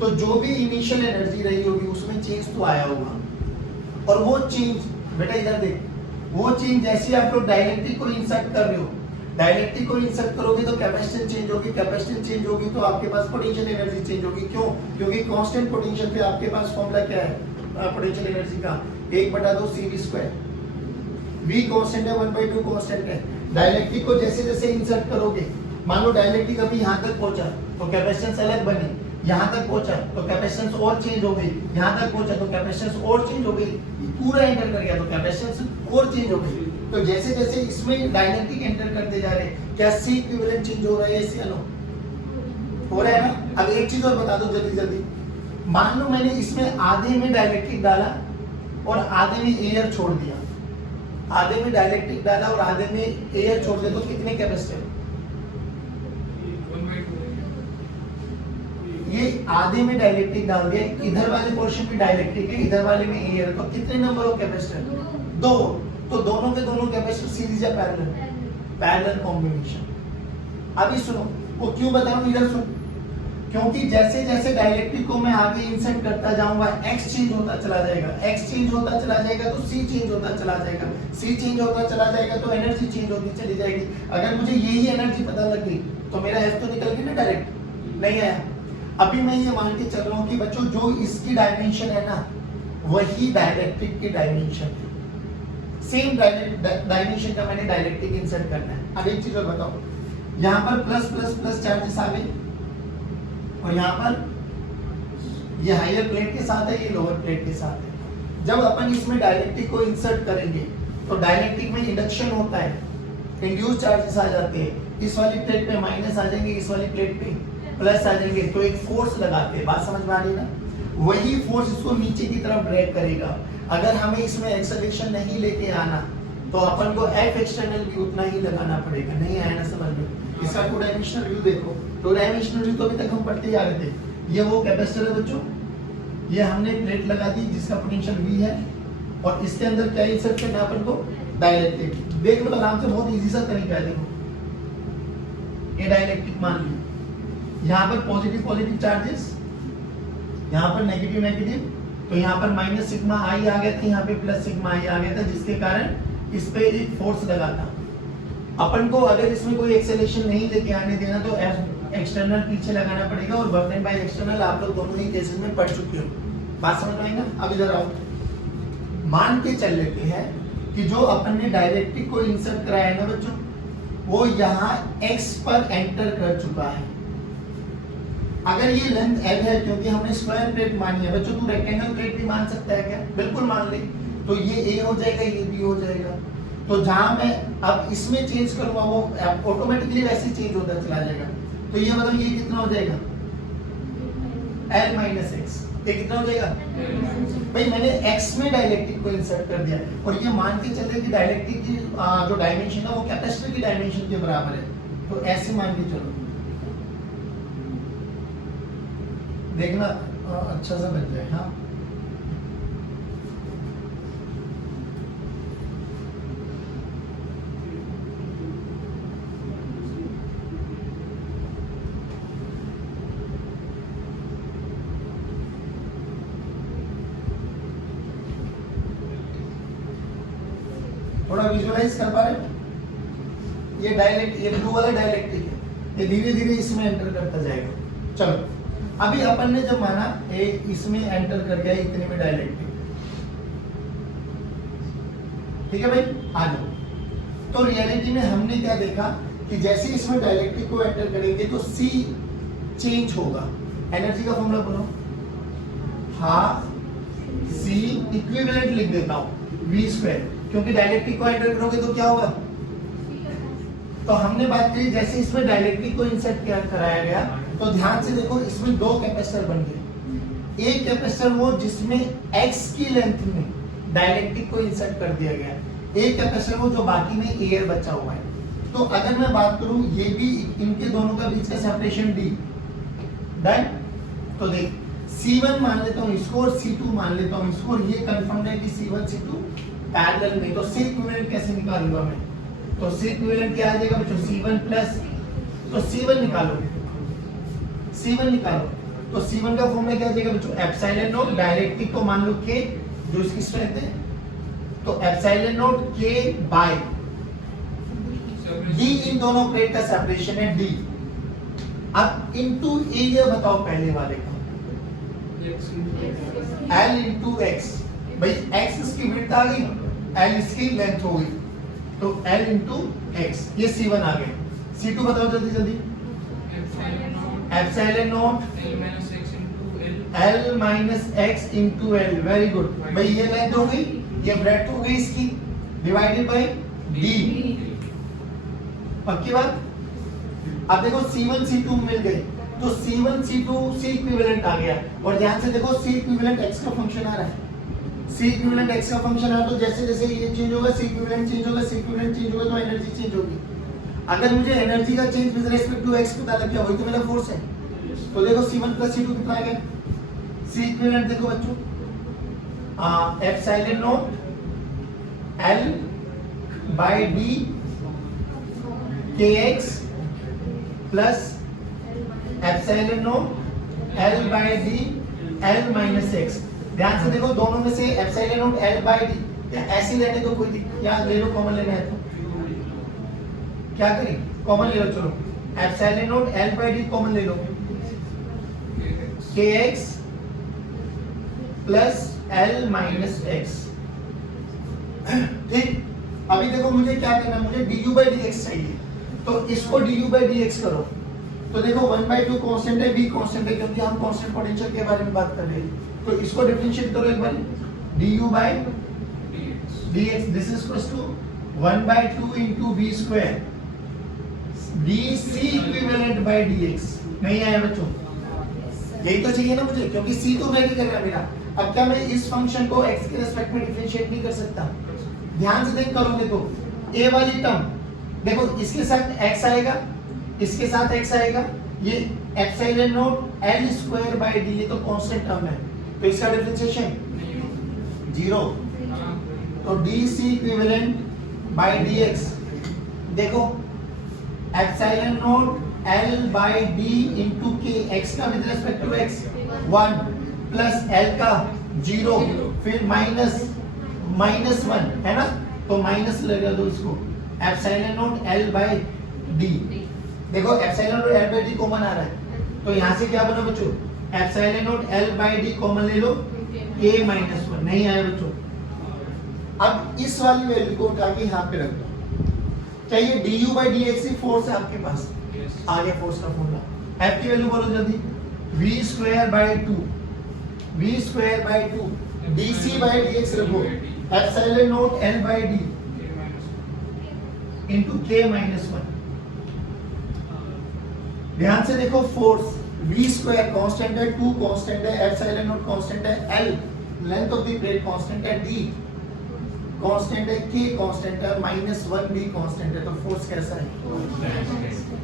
तो जो भी इनिशियल एनर्जी रही होगी उसमें चेंज तो आया होगा, और वो चेंज, बेटा इधर देख, वो चेंज जैसे आप लोग डाइलेक्ट्रिक को इंसर्ट कर रहे हो, डाइलेक्ट्रिक को इंसर्ट करोगे तो कैपेसिटेंस चेंज होगी, कैपेसिटेंस चेंज होगी तो आपके पास पोटेंशियल एनर्जी चेंज होगी। क्यों? क्योंकि कांस्टेंट पोटेंशियल पे आपके पास फॉर्मूला क्या है पोटेंशियल एनर्जी का? 1/2 CV²। V कांस्टेंट है, 1/2 कांस्टेंट है। डाइलेक्ट्रिक को जैसे जैसे इंसर्ट करोगे, मान लो डाइलेक्ट्रिक अभी यहाँ तक पहुंचा तो कैपेसिटेंस अलग बनी, यहाँ तक पहुंचा तो कैपेसिटेंस और चेंज हो गई, यहाँ तक पहुंचा तो कैपेसिटेंस और चेंज हो गई, पूरा एंटर कर गया तो कैपेसिटेंस और चेंज हो गई। तो जैसे जैसे इसमें डाइलेक्ट्रिक एंटर करते जा रहे हैं, क्या C इक्विवेलेंट चेंज हो रहा है? ऐसे हो रहा है ना। अब एक चीज और बता दो जल्दी जल्दी, मान लो मैंने इसमें आधे में डाइलेक्ट्रिक डाला और आधे में एयर छोड़ दिया, आधे में डाइलेक्ट्रिक डाला और आधे में एयर छोड़ दिया, तो कितने कैपेसिटर? ये आधे में डाइलेक्ट्रिक डाल दिया, इधर वाले पोर्शन में डाइलेक्ट्रिक है, इधर वाले में एयर, तो कितने नंबर ऑफ कैपेसिटर? 2। तो दोनों के दोनों कैपेसिटर सीरीज या पैरेलल? Parallel combination. अभी सुनो, वो क्यों बता रहा हूं, इधर सुन। क्योंकि जैसे जैसे डाइलेक्ट्रिक को मैं आगे इंसर्ट करता जाऊंगा, x चेंज होता चला जाएगा, x चेंज होता चला जाएगा तो C चेंज होता चला जाएगा, C चेंज होता चला जाएगा तो एनर्जी चेंज होती चली जाएगी। अगर मुझे यही एनर्जी पता लग गई तो मेरा F तो निकल गया ना, डायरेक्ट नहीं आया। अभी मैं ये मान के चल रहा हूँ कि बच्चों जो इसकी डायमेंशन है ना, वही डाइलेक्ट्रिक की डायमेंशन है, सेम डायमेंशन का मैंने डाइलेक्ट्रिक इंसर्ट करना है। अब एक चीज और बताओ, यहाँ पर प्लस प्लस प्लस चार्जेस आ गए और यहाँ पर ये हायर प्लेट के साथ है, ये लोअर प्लेट के साथ है। जब अपन इसमें डाइलेक्ट्रिक को इंसर्ट करेंगे तो डाइलेक्ट्रिक में इंडक्शन होता है, इंड्यूस चार्जेस आ जाते हैं, इस वाली प्लेट पे माइनस आ जाएंगे, इस वाली प्लेट पे प्लस आ जाएंगे, तो एक फोर्स लगाते हैं। बात समझ में आ रही ना? वही फोर्स इसको नीचे की तरफ ड्रैग करेगा। अगर हमें इसमें एक्सेलरेशन नहीं लेके आना तो अपन को F एक्सटर्नल भी उतना ही लगाना पड़ेगा। नहीं आया ना समझ में? इसका 2 डायमेंशनल व्यू देखो, 2 डायमेंशनल व्यू तो अभी तक हम पढ़ते ही आ रहे थे। ये वो कैपेसिटर है बच्चों, ये हमने प्लेट लगा दी जिसका पोटेंशियल V है, और इसके अंदर क्या इंसर्ट करना है अपन को? डाइलेक्ट्रिक। देख लो आराम से, बहुत इजी सा तरीका है। देखो ये डाइलेक्ट्रिक मान लिया, यहाँ पर पॉजिटिव पॉजिटिव चार्जेस, यहाँ पर नेगेटिव नेगेटिव, तो यहाँ पर माइनस सिग्मा आई आ गया था, यहाँ पे प्लस सिग्मा आई आ गया था, जिसके कारण इस पे एक फोर्स लगा था। अपन को अगर इसमें कोई एक्सेलरेशन नहीं लेके आने देना तो एक्सटर्नल पीछे लगाना पड़ेगा, और वर्क बाय एक्सटर्नल आप लोग दोनों ही केसेस में पढ़ चुके हो। बात समझ में आई ना? अब इधर आओ, मान के चल लेते हैं कि जो अपन ने डाइलेक्ट्रिक को इंसर्ट कराया है ना बच्चों, वो यहाँ x पर एंटर कर चुका है। अगर ये लेंथ L है, क्योंकि हमने स्क्वायर प्लेट मानी है बच्चों, तू रेक्टेंगल प्लेट भी मान सकता है क्या? बिल्कुल मान ले। तो ये A हो जाएगा, ये B हो जाएगा। तो जहां मैं अब इसमें चेंज करूंगा वो ऑटोमेटिकली वैसे चेंज होता चला जाएगा। तो ये बताओ ये कितना हो जाएगा L माइनस एक्स, ये कितना हो जाएगा भाई मैंने x में डाइलेक्ट्रिक को इंसर्ट कर दिया और ये मान के चले कि डाइलेक्ट्रिक की जो डायमेंशन है वो कैपेसिटर की डायमेंशन के बराबर है, तो ऐसे मान के चलो देखना अच्छा सा बन जाए। हाँ थोड़ा विजुअलाइज कर पा रहे हो? ये डायलेक्ट, ये ब्लू वाला डायलेक्ट्रिक है, ये धीरे धीरे इसमें एंटर करता जाएगा। चलो अभी अपन ने जब माना ए इसमें एंटर कर गया इतने में डायलेक्ट्रिक, ठीक है भाई आ जाओ। तो रियलिटी में हमने क्या देखा कि जैसे इसमें डायलेक्ट्रिक को एंटर करेंगे तो सी चेंज होगा। एनर्जी का फॉर्मूला बोलो, हाफ सी इक्विवेलेंट लिख देता हूं वी स्क्वायर, क्योंकि डायलेक्ट्रिक को एंटर करोगे तो क्या होगा। तो हमने बात करी जैसे इसमें डायलेक्ट्रिक को इंसर्ट किया कराया गया तो ध्यान से देखो इसमें दो कैपेसिटर बन गए। एक कैपेसिटर वो जिसमें x की लेंथ में डायलेक्ट्रिक को इंसर्ट कर दिया गया, एक कैपेसिटर वो जो बाकी में एयर बचा हुआ है। तो अगर मैं बात करूं ये भी इनके दोनों का बीच का सेपरेशन d डन। तो देख C1 मान लेता हूं इसको और C2 मान लेता हूं इसको, और ये कंफर्म है कि C1 C2 पैरेलल में। तो C इक्विवेलेंट कैसे निकालूंगा मैं, तो C इक्विवेलेंट क्या आ जाएगा बच्चों C1 प्लस, तो C1 निकालो, C1 निकालो तो C1 का फॉर्मूला क्या आ जाएगा बच्चों एप्सिलॉन नॉट, डायलेक्ट्रिक को मान लो K जो इसकी स्ट्रेंथ है, तो epsilon naught K by D, इन दोनों प्लेट का सेपरेशन है D। अब इनटू एरिया बताओ पहले वाले का, L इंटू x, भाई x इसकी विड्थ आ गई, L इसकी लेंथ हो गई, तो L इंटू x, ये C1 आ गए। C2 बताओ जल्दी जल्दी, epsilon naught L minus x into L, very good भाई ये लेंथ हो गई, ये ब्रेड्थ हो गई इसकी, डिवाइडेड बाय D, पक्की बात। अब देखो C1 C2 मिल गए तो C1 C2 C इक्विवेलेंट आ गया, और ध्यान से देखो C इक्विवेलेंट x का फंक्शन आ रहा है, C इक्विवेलेंट x का फंक्शन आ रहा है, तो जैसे जैसे ये चेंज होगा C इक्विवेलेंट चेंज होगा, C इक्विवेलेंट चेंज होगा तो एनर्जी चेंज होगी। अगर मुझे एनर्जी का change with respect to x पता लग गया वही तो मेरा फोर्स है। तो देखो C1 प्लस C2 कितना आ गया, C इक्विवेलेंट देखो बच्चों epsilon naught L by D kx plus epsilon naught L by D L minus x। ध्यान से देखो दोनों में से epsilon naught L by D या ऐसे लेने तो कोई या ले लो, कॉमन लेना है तो क्या करें, कॉमन ले लो। चलो epsilon naught L by D common ले लो, kx plus L minus x। ठीक, अभी देखो मुझे क्या करना है, मुझे du by dx चाहिए, तो इसको du by dx करो। तो देखो 1/2 कांस्टेंट है, b कांस्टेंट है, क्योंकि हम कांस्टेंट पोटेंशियल के बारे में बात कर रहे हैं। तो इसको डिफरेंशिएट करो एक बार, du by dx this is equals to 1/2 into v square dc equivalent by dx। नहीं आया बच्चों, यही तो चाहिए ना मुझे, क्योंकि c तो वैल्यू कर रहा है मेरा। अब क्या मैं इस फंक्शन को x के रिस्पेक्ट में डिफरेंशिएट नहीं कर सकता? ध्यान से देख करोगे तो a वाली टर्म देखो इसके साथ x आएगा, इसके साथ x आएगा, ये epsilon naught L square by D, ये तो कांस्टेंट टर्म है, तो इसका डिफरेंशिएशन 0। तो dc इक्विवेलेंट बाय dx देखो epsilon naught L by D into k, x का with respect to x 1 plus L का 0 फिर माइनस 1 है ना, तो माइनस लगा दो इसको, epsilon naught L by D। देखो epsilon naught L by D common आ रहा है, तो यहाँ से क्या बना बच्चों epsilon naught L by D common ले लो, k माइनस 1 नहीं आया बच्चों। अब इस वाली वैल्यू को उठा के यहाँ पे रख दो, क्या ये du by dx he force है आपके पास? आ गया फोर्स का फॉर्मूला। F की वैल्यू बोलो जल्दी, v square by 2 dc by dx रखो, epsilon naught L by D into k minus 1। ध्यान से देखो, फोर्स v स्क्वायर कांस्टेंट है, 2 कांस्टेंट है, एप्सिलॉन नॉट कांस्टेंट है, l length of the plate constant है, d कांस्टेंट है, k कांस्टेंट है, -1 भी कांस्टेंट है। तो फोर्स कैसा है?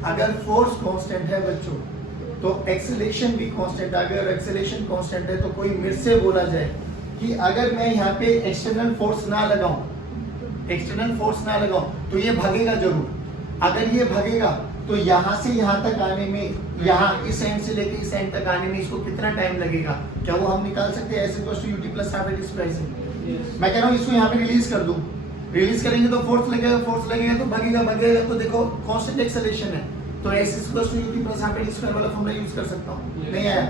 अगर फोर्स कांस्टेंट है बच्चों तो एक्सेलरेशन भी कांस्टेंट है। अगर एक्सेलरेशन कांस्टेंट है तो कोई मेरे से बोला जाए कि अगर मैं यहाँ पे एक्सटर्नल फोर्स ना लगाऊं, तो ये भागेगा जरूर। अगर ये भागेगा तो यहाँ से यहाँ तक आने में, यहाँ इस एंड से लेके इस एंड तक आने में इसको कितना टाइम लगेगा? क्या वो हम निकाल सकते हैं ऐसे ut + हाफ एट स्क्वायर से? मैं कह रहा हूँ इसको यहाँ पे रिलीज कर दूं, रिलीज करेंगे तो फोर्स लगेगा तो भागेगा। तो देखो कांस्टेंट एक्सेलरेशन है तो s ut + half at square वाला फॉर्मूला यूज कर सकता हूँ। नहीं आया?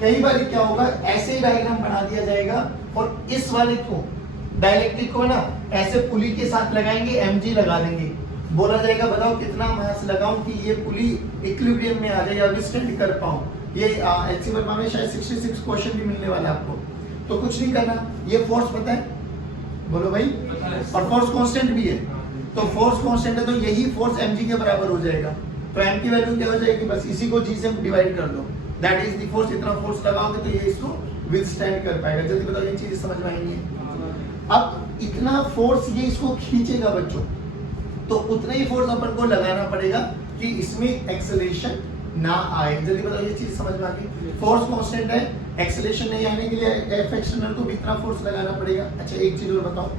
कई बार क्या होगा, ऐसे डायग्राम बना दिया जाएगा और इस वाले को डाइलेक्ट्रिक को ना ऐसे पुली के साथ लगाएंगे, mg लगा देंगे, बोला जाएगा बताओ कितना मास लगाऊं कि ये पुली इक्विलिब्रियम में आ जाए या विस्टैंड कर पाऊं। ये एचसी वर्मा में शायद 66 क्वेश्चन भी मिलने वाला है आपको। तो कुछ नहीं करना, ये फोर्स पता है, बोलो भाई, और फोर्स कांस्टेंट भी है। तो फोर्स कांस्टेंट है तो यही फोर्स mg के बराबर हो जाएगा। तो m की वैल्यू क्या हो जाएगी? बस इसी को g से डिवाइड कर दो, दैट इज द फोर्स। इतना फोर्स लगाओगे तो ये इसको विथस्टैंड कर पाएगा। जल्दी बताओ, ये चीज समझ में आएंगी? अब इतना फोर्स ये इसको खींचेगा बच्चों, तो उतना ही फोर्स अपन को लगाना पड़ेगा कि इसमें एक्सेलरेशन ना आए। जल्दी बताओ, ये चीज समझ में आ गई? फोर्स कांस्टेंट है, एक्सेलरेशन नहीं आने के लिए एफ एक्सटर्नल को भी इतना फोर्स लगाना पड़ेगा। अच्छा एक चीज और बताओ,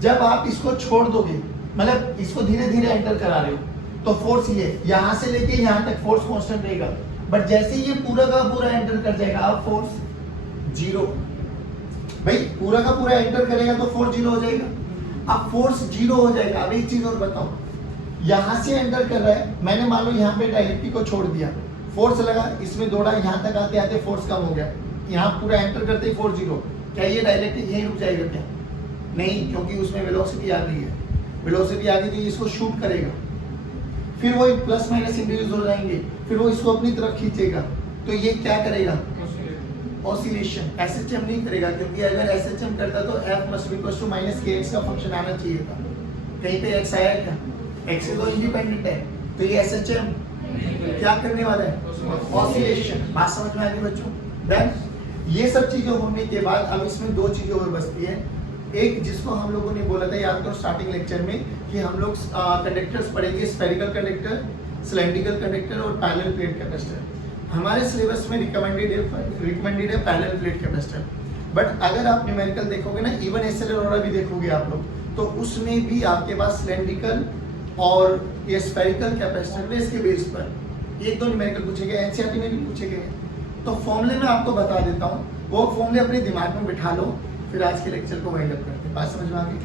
जब आप इसको छोड़ दोगे, मतलब इसको धीरे धीरे एंटर करा रहे हो, तो फोर्स ये यहाँ से लेके यहाँ तक फोर्स कांस्टेंट रहेगा, बट जैसे ये पूरा का पूरा एंटर कर जाएगा, अब फोर्स जीरो। भाई पूरा का पूरा एंटर करेगा तो फोर्स जीरो हो जाएगा। अब फोर्स जीरो हो जाएगा। अब एक चीज और बताओ, यहां से एंटर कर रहा है, मैंने मान लो यहाँ पे डायरेक्ट्रिक को छोड़ दिया, फोर्स लगा, इसमें दौड़ा, यहाँ तक आते आते फोर्स कम हो गया, यहाँ पूरा एंटर करते ही फोर्स जीरो। क्या ये डायरेक्ट्रिक यहीं रुक जाएगा क्या? नहीं, क्योंकि उसमें वेलोसिटी आ गई है। वेलोसिटी आ गई तो इसको शूट करेगा, फिर वो प्लस माइनस इंड्यूस हो जाएंगे, फिर वो इसको अपनी तरफ खींचेगा। तो ये क्या करेगा? ऑसिलेशन। एसएचएम नहीं करेगा, क्योंकि अगर एसएचएम करता तो f must be equal to -kx का फंक्शन आना चाहिए था। कहीं पे x आया क्या? x तो इंडिपेंडेंट है, तो ये एसएचएम क्या करने वाला है? ऑसिलेशन। बात समझ में आ गई बच्चों? देन ये सब चीजें होने के बाद अब इसमें दो चीजें और बचती है। एक जिसको हम लोगों ने बोला था, याद करो स्टार्टिंग लेक्चर में, कि हम लोग कंडक्टर्स पढ़ेंगे, स्फेरिकल कंडक्टर, सिलेंड्रिकल कंडक्टर और पैरेलल प्लेट कैपेसिटर। हमारे सिलेबस में रिकमेंडेड है पैरेलल प्लेट कैपेसिटर, बट अगर आप न्यूमेरिकल देखोगे ना, इवन एसएलआर भी देखोगे आप लोग, तो उसमें भी आपके पास सिलेंड्रिकल और ये स्फेरिकल कैपेसिटर ने इसके बेस पर एक दो न्यूमेरिकल पूछे गए, एनसीईआरटी में भी पूछे गए। तो फॉर्मूले में आपको बता देता हूँ, वो फॉर्मूले अपने दिमाग में बिठा लो, फिर आज के लेक्चर को वाइंड अप करते हैं। बात समझ में आ गई?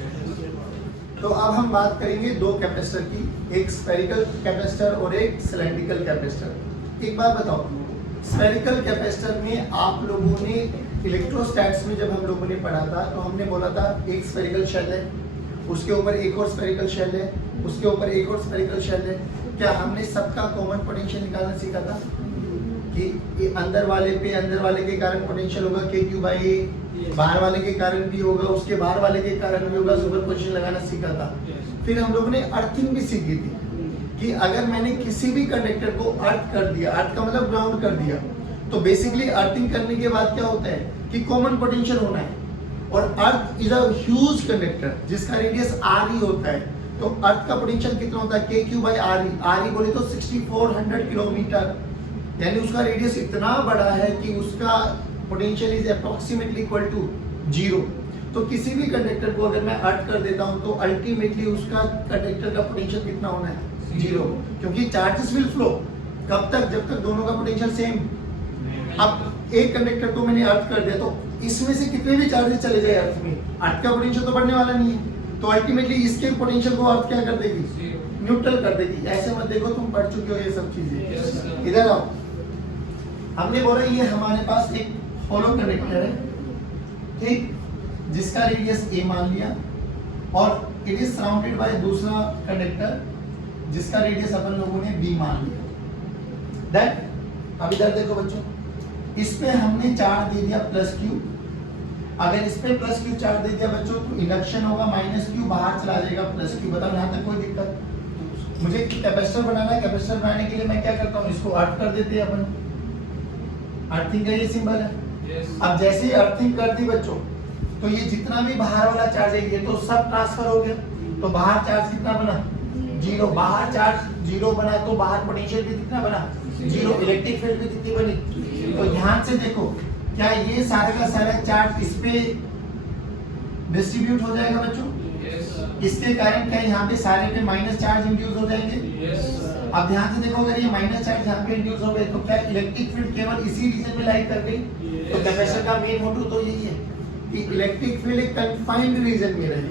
तो अब हम बात करेंगे दो कैपेसिटर की, एक स्फेरिकल कैपेसिटर और एक सिलेंड्रिकल कैपेसिटर। एक बात बताओ, स्फेरिकल कैपेसिटर में आप लोगों ने इलेक्ट्रोस्टैट्स में जब हम लोगों ने पढ़ा था, तो हमने बोला था एक स्फेरिकल शेल है, उसके ऊपर एक और स्फेरिकल शेल है, उसके ऊपर एक और स्फेरिकल शेल है। क्या हमने सबका कॉमन पोटेंशियल निकालना सीखा था कि अंदर वाले के कारण पोटेंशियल होगा k/a, बाहर वाले के कारण भी होगा, उसके बाहर वाले के कारण भी होगा, सुपरपोजिशन लगाना सीखा था। फिर हम लोगों ने अर्थिंग भी सीखी थी कि अगर मैंने किसी भी कंडक्टर को अर्थ कर दिया, अर्थ का मतलब ग्राउंड कर दिया, तो बेसिकली अर्थिंग करने के बाद क्या होता है कि कॉमन पोटेंशियल होना है। और earth is a huge conductor जिसका रेडियस r ही होता है, तो अर्थ का पोटेंशियल कितना होता है? k/r। r बोले तो 6400 किलोमीटर, यानी उसका रेडियस इतना बड़ा है कि उसका potential is approximately equal to 0। तो किसी भी कंडक्टर को अगर मैं अर्थ कर देता हूं तो अल्टीमेटली उसका कंडक्टर का पोटेंशियल कितना होना है? 0, क्योंकि चार्जेस विल फ्लो। कब तक? जब तक दोनों का पोटेंशियल सेम। अब एक कंडक्टर को मैंने अर्थ कर दिया, तो इसमें से कितने भी चार्जेस चले जाए अर्थ में, अर्थ का पोटेंशियल तो बढ़ने वाला नहीं है, तो अल्टीमेटली इसके पोटेंशियल को अर्थ क्या कर देगी? न्यूट्रल कर देगी। ऐसे मत देखो, तुम पढ़ चुके हो ये सब चीजें। इधर आओ, हमने बोला ये हमारे पास एक होलो कंडक्टर है, ठीक, जिसका रेडियस a मान लिया, और इट इज सराउंडेड बाय दूसरा कंडक्टर जिसका रेडियस अपन लोगों ने b मान लिया। दैट अब इधर देखो बच्चों, इस पे हमने चार्ज दे दिया +q। अगर इस पे +q चार्ज दे दिया बच्चों, तो इंडक्शन होगा -q, बाहर चला जाएगा +q। बताओ यहाँ तक कोई दिक्कत? मुझे कैपेसिटर बनाना है, कैपेसिटर बनाने के लिए मैं क्या करता हूँ, इसको अर्थ कर देते हैं अपन, अर्थिंग का ये सिंबल है। अब जैसे ही अर्थिंग कर दी बच्चों, तो ये जितना भी बाहर वाला चार्ज है ये तो सब ट्रांसफर हो गया, तो बाहर चार्ज कितना बना, जीरो। बाहर चार्ज जीरो बना तो बाहर पोटेंशियल भी कितना बना, जीरो। इलेक्ट्रिक फील्ड भी कितनी बनी। तो ध्यान से देखो, क्या ये सारा का सारा चार्ज इस पे डिस्ट्रीब्यूट हो जाएगा बच्चों? इसके कारण क्या यहाँ पे सारे पे माइनस चार्ज इंड्यूस हो जाएंगे? अब ध्यान से देखो, अगर ये माइनस चार्ज यहाँ पे इंड्यूस हो गए तो क्या इलेक्ट्रिक फील्ड केवल इसी रीजन में लाई कर गई? तो कैपेसिटर का मेन मोटिव तो यही है कि इलेक्ट्रिक फील्ड एक कंफाइंड रीजन में रहे।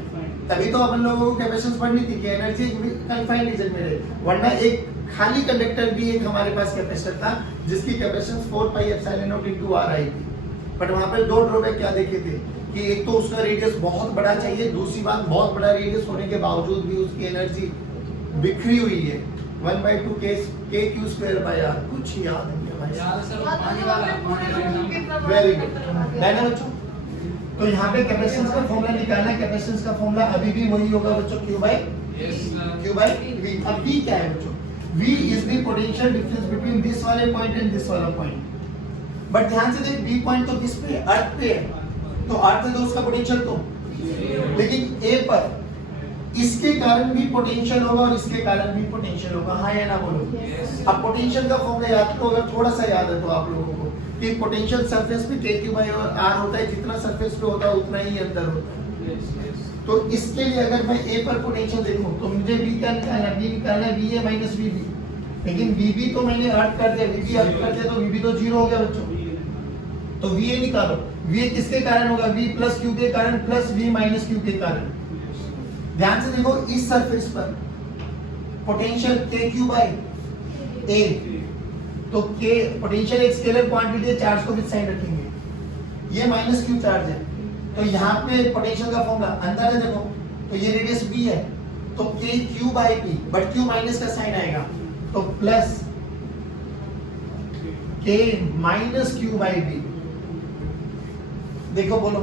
तभी तो अपन लोगों को कैपेसिटेंस पढ़नी थी कि एनर्जी कंफाइंड रीजन में रहे, वरना एक खाली कंडक्टर भी एक हमारे पास कैपेसिटर था जिसकी capacitance 4 pi epsilon not into are आई थी। बट वहां पे दो ड्रॉबैक क्या देखे थे कि एक तो उसका रेडियस बहुत बड़ा चाहिए, दूसरी बात बहुत बड़ा रेडियस होने के बावजूद भी उसकी एनर्जी बिखरी हुई है 1/2 k q square by r। कुछ याद नहीं है भाई? वेरी गुड है ना बच्चों। तो यहाँ पे कैपेसिटेंस का फॉर्मूला निकालना है। कैपेसिटेंस का फॉर्मूला अभी भी वही होगा बच्चों, q बाय v। अब v क्या है बच्चों? v is the potential difference between this वाले पॉइंट एंड दिस वाला पॉइंट। बट ध्यान से देख, v पॉइंट तो किस पे है? अर्थ पे है, तो अर्थ है तो उसका पोटेंशियल तो, लेकिन a पर इसके कारण भी पोटेंशियल होगा और इसके कारण भी पोटेंशियल होगा, हाँ या ना बोलो? अब पोटेंशियल का फॉर्मूला याद करो, अगर थोड़ा सा याद है तो आप लोगों को, कि पोटेंशियल सरफेस पे kq बाय r होता है, जितना सरफेस पे होता है उतना ही अंदर होता है। तो इसके लिए अगर मैं a पर पोटेंशियल देखूं तो मुझे v क्या निकालना है? v निकालना है va माइनस vb। लेकिन vb तो मैंने अर्थ कर दिया, vb अर्थ कर दिया तो vb तो जीरो हो गया बच्चों। तो va निकालो, va किसके कारण होगा? v प्लस q के कारण प्लस v माइनस q के कारण। ध्यान से देखो, इस सरफेस पर पोटेंशियल kq बाय a, तो k पोटेंशियल एक स्केलर क्वांटिटी है, चार्ज को विद साइन रखेंगे, ये माइनस q चार्ज है। तो यहाँ पे पोटेंशियल का फॉर्मूला अंदर है देखो, तो ये रेडियस b है, तो kq by p, but q minus का साइन आएगा तो plus k minus q by b। देखो बोलो,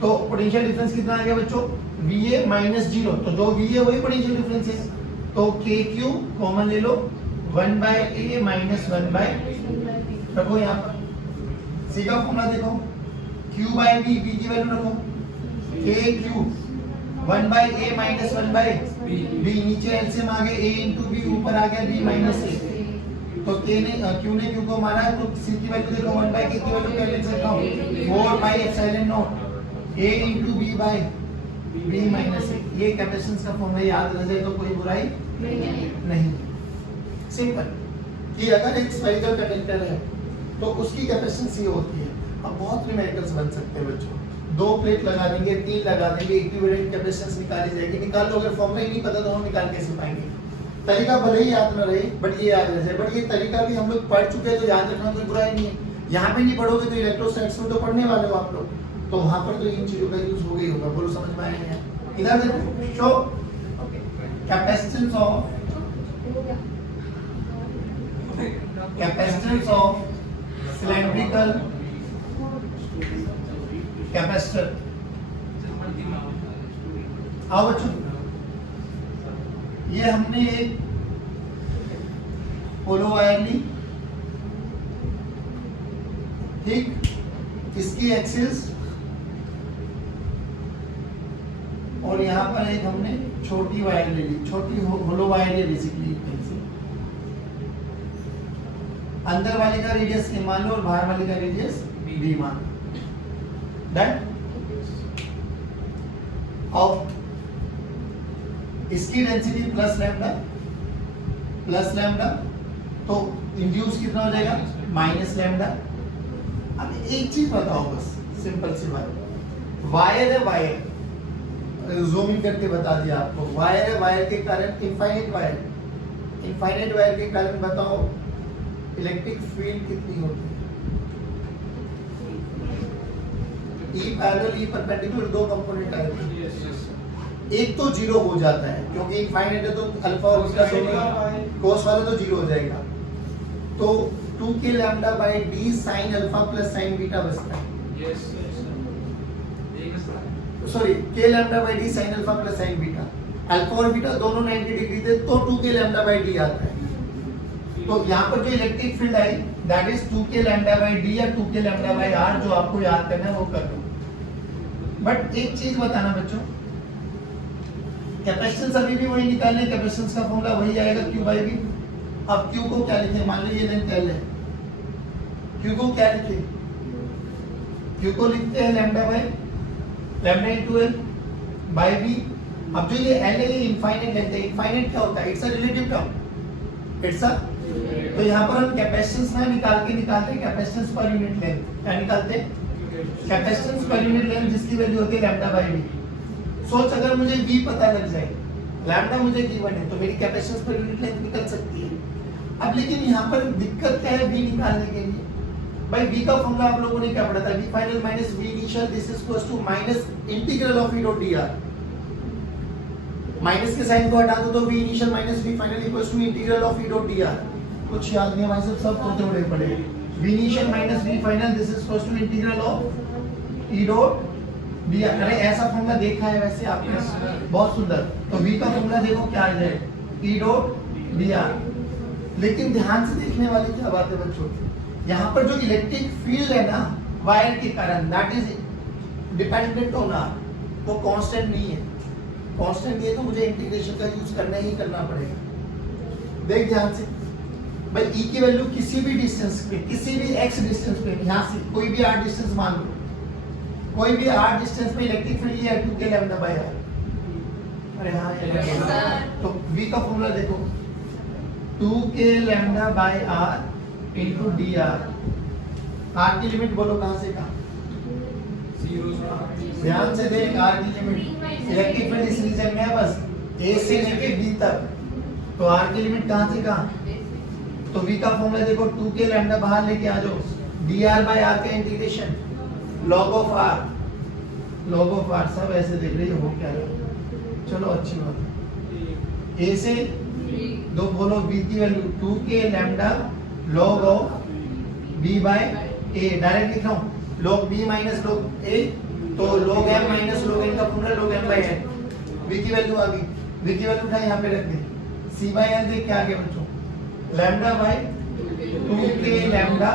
तो पोटेंशियल डिफरेंस कितना आ गया बच्चों? VA माइनस 0, तो जो VA वही पोटेंशियल डिफरेंस है, तो KQ कॉमन ले लो, 1/a माइनस 1/, रखो यहाँ पर C का फॉर्मूला देखो, Q बाय B, B की वैल्यू रखो, KQ 1/a माइनस 1/b, नीचे एलसीएम आ गया a into b, ऊपर आ गया b माइनस a। तो Q ने Q को माना है, तो C की वैल्यू देखो, 1/k की वैल्यू क्या लिख सकता हूँ? 4 pi epsilon naught a into b by b minus a। ये कैपेसिटेंस का फॉर्मूला याद रह जाए तो कोई बुराई नहीं। सिंपल कि अगर एक स्फेरिकल कंडक्टर है तो उसकी कैपेसिटेंस ये होती है। अब बहुत न्यूमेरिकल्स बन सकते हैं बच्चों, 2 प्लेट लगा देंगे, 3 लगा देंगे, इक्विवेलेंट कैपेसिटेंस निकाली जाएगी। निकाल लो, अगर फॉर्मूला ही नहीं पता तो हम निकाल कैसे पाएंगे? तरीका भले ही याद न रहे बट ये याद रह जाए। बट ये तरीका भी हम लोग पढ़ चुके हैं तो याद रखना कोई बुराई नहीं है। यहाँ पे नहीं पढ़ोगे तो इलेक्ट्रोस्टैटिक्स में तो पढ़ने वाले हो आप लोग, तो वहां पर तो इन चीजों का यूज हो गई होगा। बोलो समझ में आया नहीं? इधर देखो, show capacitance of cylindrical capacitor. आओ बच्चों, ये हमने एक पोलो वायर ली, ठीक, इसकी एक्सिस, और यहाँ पर एक हमने छोटी वायर ले ली, छोटी होलो वायर है बेसिकली। अंदर वाले का रेडियस a मान लो और बाहर वाले का रेडियस b मान लो। डन। और इसकी डेंसिटी प्लस लैम्डा, तो इंड्यूस कितना हो जाएगा? Minus lambda. अब एक चीज बताओ बस, सिंपल सी बात, वायर है, वायर जूम इन करके बता दिया आपको, वायर है, वायर के कारण इनफाइनाइट वायर के कारण बताओ इलेक्ट्रिक फील्ड कितनी होती है? E parallel E perpendicular, 2 component आए थे, एक तो जीरो हो जाता है क्योंकि इनफाइनाइट है, तो अल्फा और बीटा दोनों कोस वाला तो जीरो हो जाएगा, तो 2k lambda by d sin alpha plus sin beta बचता है। Sorry, k lambda by d sin alpha plus sin beta, alpha और बीटा दोनों 90 डिग्री थे तो 2k लैम्डा बाई डी आता है। तो यहाँ पर जो electric field I that is 2k lambda by D या 2k लैम्डा बाई आर, जो आपको याद करना है वो कर दो। बट एक चीज बताना बच्चों, कैपेसिटेंस अभी भी वही निकालने, कैपेसिटेंस का फॉर्मूला वही आएगा Q बाई V। अब Q को क्या लिखें, मान लो ये लेंथ L है, Q को क्या लिखें, Q को लिखते हैं lambda by lambda into L by V। अब जो ये L है ये इनफाइनाइट लेंथ है, इनफाइनाइट क्या होता है, it's a relative term, it's a, तो यहाँ पर हम कैपेसिटेंस ना निकालते कैपेसिटेंस पर यूनिट लेंथ, क्या निकालते कैपेसिटेंस पर यूनिट लेंथ जिसकी वैल्यू होती है लैम्डा बाई V। सोच अगर मुझे V पता लग जाए, लैम्डा मुझे गिवन है, तो मेरी कैपेसिटेंस पर यूनिट लेंथ निकल सकती है। अब लेकिन यहाँ पर दिक्कत क्या है V निकालने के लिए, भाई V का फॉर्मूला आप लोगों ने क्या पढ़ा था, V final minus V initial, this is equals to minus integral of E dot dr। Minus के साइन को हटा दो तो V initial minus V final equals to integral of E dot dr। कुछ याद नहीं है भाई साहब, सब तोते बड़े पड़े। V initial minus V final this is equals to integral of E dot dr। अरे ऐसा फॉर्मूला देखा है वैसे आपने, बहुत सुंदर। तो V का फॉर्मूला देखो क्या आ जाए, E डॉट dr। लेकिन ध्यान से देखने वाली क्या बात है बच्चों, यहाँ पर जो इलेक्ट्रिक फील्ड है ना वायर के कारण, that is dependent on R, वो कांस्टेंट नहीं है। कांस्टेंट नहीं है तो मुझे इंटीग्रेशन का यूज करना ही करना पड़ेगा। देख ध्यान से भाई, E की वैल्यू किसी भी डिस्टेंस पे, किसी भी x डिस्टेंस पे, यहाँ से कोई भी r डिस्टेंस मान लो, कोई भी r डिस्टेंस पे इलेक्ट्रिक फील्ड ये है 2k लैम्डा बाई r। अरे हाँ तो V का फॉर्मूला देखो 2k lambda by r into dr। r की लिमिट बोलो कहाँ से कहाँ, ध्यान से देख, r की लिमिट इलेक्ट्रिक फील्ड इस रीजन में है बस a से लेके b तक, तो r की लिमिट कहाँ से कहाँ, तो V का फॉर्मूला देखो 2k लैम्डा बाहर लेके आ जाओ, dr बाय r का इंटीग्रेशन log ऑफ r, सब ऐसे देख रही हो क्या रहा। चलो अच्छी बात है, a से दो बोलो b की value 2k lambda log of b by a, direct लिख रहा हूँ log b minus log a, तो log m minus log n का formula log m by n। v की वैल्यू आ गई, v की वैल्यू उठा यहाँ पे रख दी, c बाय n देख क्या आ गया बच्चों, lambda by 2k lambda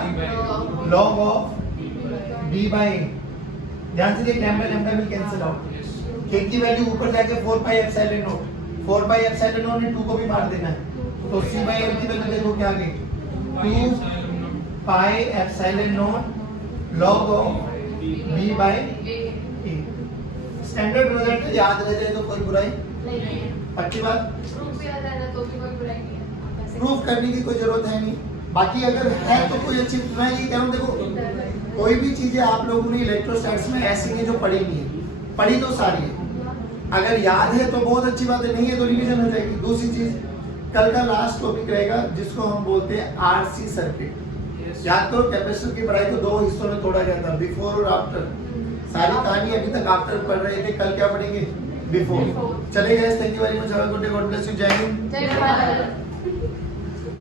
log of b by a। ध्यान से देख, लैम्डा लैम्डा भी कैंसिल आउट, k की वैल्यू ऊपर जाके 4 pi epsilon naught, 4 pi epsilon naught में 2 को भी मार देना है, तो c बाय n की वैल्यू देखो क्या आ गई, 2 pi epsilon naught log of b by a। Standard result याद रह जाए तो कोई बुराई नहीं, पक्की बात, प्रूफ याद है ना तो भी कोई बुराई नहीं है, प्रूफ करने की कोई जरूरत है नहीं। बाकी अगर है तो कोई अच्छी, मैं ये कह रहा हूँ देखो कोई भी चीजें आप लोगों ने इलेक्ट्रोस्टैटिक्स में ऐसी हैं जो पढ़ी नहीं है, पढ़ी तो सारी है, अगर याद है तो बहुत अच्छी बात है, नहीं है तो रिवीजन हो जाएगी। दूसरी चीज, कल का लास्ट टॉपिक रहेगा जिसको हम बोलते हैं आरसी सर्किट। याद करो कैपेसिटर की पढ़ाई को 2 हिस्सों में तोड़ा गया था, बिफोर और आफ्टर। सारी कहानी अभी तक आफ्टर पढ़ रहे थे, कल क्या पढ़ेंगे, बिफोर। चलेगा, thank you very much, have a good day, God bless you, जय हिंद, जय भारत।